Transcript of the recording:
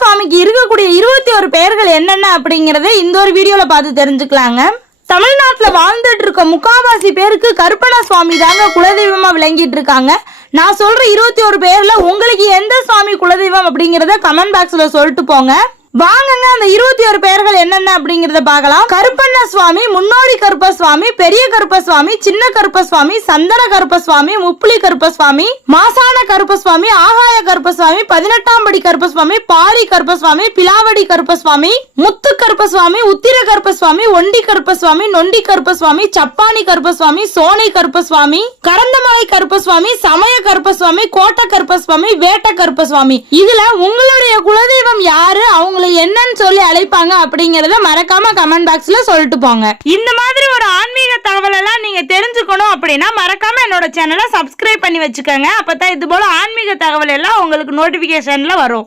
சுவாமிக்கு இருக்கக்கூடிய இருபத்தி ஒரு பெயர்கள் என்னென்ன அப்படிங்கறத இந்த ஒரு வீடியோல பார்த்து தெரிஞ்சுக்கலாங்க. தமிழ்நாட்டுல வாழ்ந்துட்டு இருக்க முக்காவாசி பேருக்கு கருப்பண சுவாமி தாங்க குலதெய்வமா விளங்கிட்டு இருக்காங்க. நான் சொல்ற இருபத்தி ஒரு பேர்ல உங்களுக்கு எந்த சுவாமி குலதெய்வம் அப்படிங்கறத கமெண்ட் பாக்ஸ்ல சொல்லிட்டு போங்க. வாங்கங்க இருபத்தி ஒரு பெயர்கள் என்னென்ன அப்படிங்கறத பார்க்கலாம். கருப்பண்ண சுவாமி முன்னோடி கருப்ப சுவாமி பெரிய கருப்ப சுவாமி சின்ன கருப்ப சுவாமி சந்தன கருப்ப சுவாமி முப்புளி கருப்ப சுவாமி மாசான கருப்ப சுவாமி ஆகாய கருப்ப சுவாமி பதினெட்டாம் படி கருப்ப சுவாமி பாரி கருப்ப சுவாமி பிலாவடி கருப்ப சுவாமி முத்து கருப்ப சுவாமி உத்திர கருப்ப சுவாமி ஒண்டி கருப்ப சுவாமி நொண்டி கருப்ப சுவாமி சப்பானி கருப்ப சுவாமி சோனை கருப்ப சுவாமி கரந்தமலை கருப்ப சுவாமி சமய கருப்ப சுவாமி கோட்டை கருப்ப சுவாமி வேட்ட கருப்ப சுவாமி இதுல உங்களுடைய குலதெய்வ சொல்லி அழைப்பாங்க அப்படிங்கறத மறக்காம கமெண்ட் பாக்ஸ்ல சொல்லிட்டு போங்க. இந்த மாதிரி ஒரு ஆன்மீக தகவல் எல்லாம் நீங்க தெரிஞ்சுக்கணும் அப்படின்னா மறக்காம என்னோட சேனலை சப்ஸ்கிரைப் பண்ணி வச்சுக்கோங்க. அப்பதான் இது போல ஆன்மீக தகவல் எல்லாம் உங்களுக்கு நோட்டிபிகேஷன்ல வரும்.